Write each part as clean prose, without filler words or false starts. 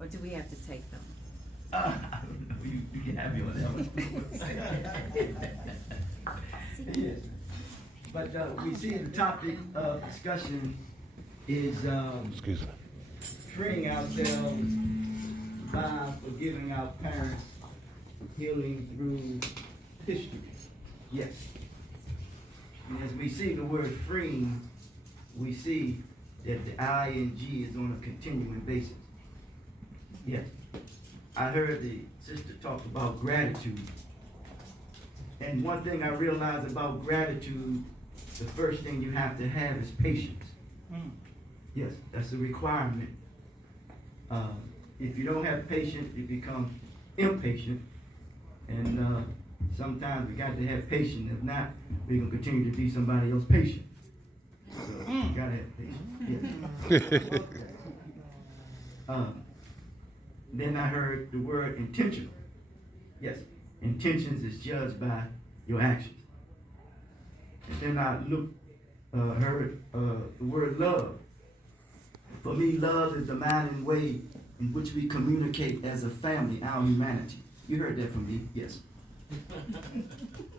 Or do we have to take them? I don't know. You can have me on that one. Yes. But we see the topic of discussion is Excuse me. freeing ourselves by forgiving our parents, healing through history. Yes. And as we see the word freeing, we see that the ing is on a continuing basis. Yes. I heard the sister talk about gratitude. And one thing I realized about gratitude, the first thing you have to have is patience. Yes, that's a requirement. If you don't have patience, you become impatient. And sometimes we got to have patience. If not, we're going to continue to be somebody else's patient. So you got to have patience. Yes. Then I heard the word intentional. Yes, intentions is judged by your actions. And then I heard the word love. For me, love is the manner and way in which we communicate as a family, our humanity. You heard that from me? Yes.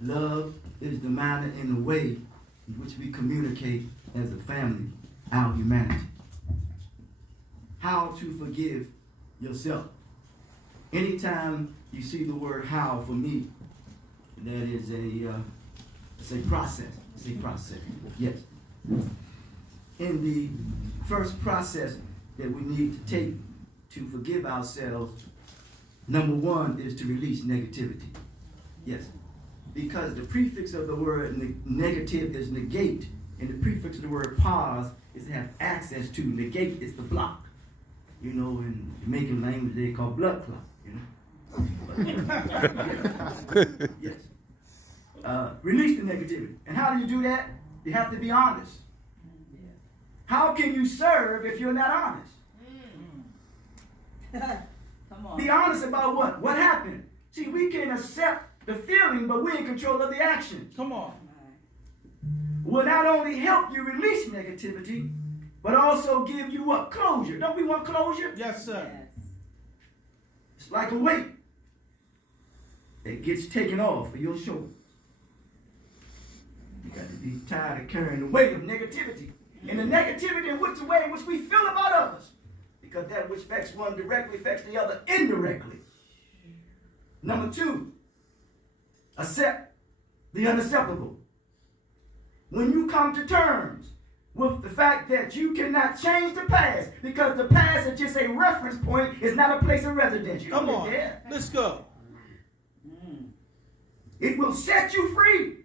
Love is the manner and the way in which we communicate as a family, our humanity. How to forgive yourself. Anytime you see the word how, for me, that is it's a process. It's a process. Yes. In the first process that we need to take to forgive ourselves, number one is to release negativity. Yes. Because the prefix of the word negative is negate, and the prefix of the word pause is to have access to. Negate is the block. You know, in Jamaican language, they call blood clot, you know. Yes. Release the negativity. And how do you do that? You have to be honest. How can you serve if you're not honest? Come on. Be honest about what? What happened? See, we can accept the feeling, but we're in control of the action. Come on. Will not only help you release negativity, but also give you what? Closure. Don't we want closure? Yes, sir. Yes. It's like a weight that gets taken off of your shoulders. You got to be tired of carrying the weight of negativity. And the negativity in which the way in which we feel about others. Because that which affects one directly affects the other indirectly. Number two, accept the unacceptable. When you come to terms with the fact that you cannot change the past, because the past is just a reference point, it's not a place of residence. You Come don't on. live there. Let's go. It will set you free,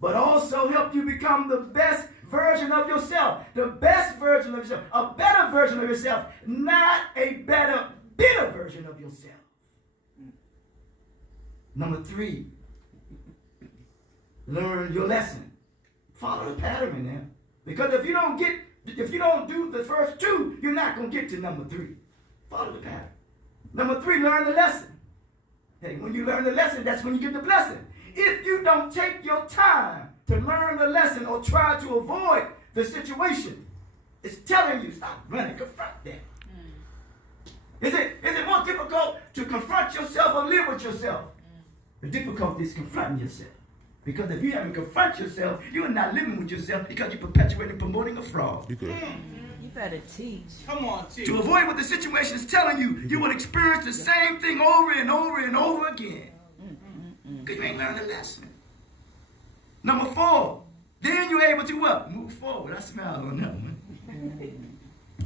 but also help you become the best version of yourself. The best version of yourself. A better version of yourself. Not a better, bitter version of yourself. Number three, learn your lesson. Follow the pattern in there. Because if you don't do the first two, you're not going to get to number three. Follow the pattern. Number three, learn the lesson. Hey, when you learn the lesson, that's when you get the blessing. If you don't take your time to learn the lesson or try to avoid the situation, it's telling you, stop running, confront that. Is it more difficult to confront yourself or live with yourself? The difficulty is confronting yourself. Because if you haven't confront yourself, you are not living with yourself because you're perpetuating promoting a fraud. You good. You better teach. Come on, teach. To avoid what the situation is telling you, you will experience the same thing over and over and over again. Because you ain't learned the lesson. Number four, then you're able to what? Move forward. I smile on that one.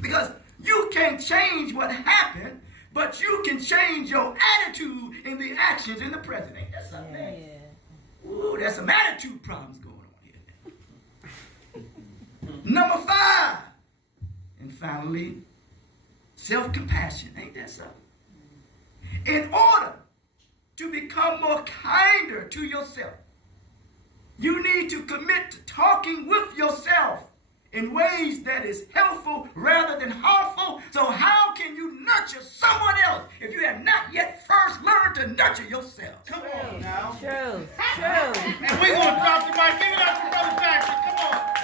Because you can't change what happened, but you can change your attitude and the actions in the present. Ain't that something? Yeah. Ooh, there's some attitude problems going on here. Number five, and finally, self-compassion. Ain't that something? In order to become more kinder to yourself, you need to commit to talking with yourself in ways that is helpful rather than harmful. So how can you nurture someone else if you have not yet first learned to nurture yourself? Come on now. True. And we're going to drop the mic. Give it up to Brother Jackson. Come on.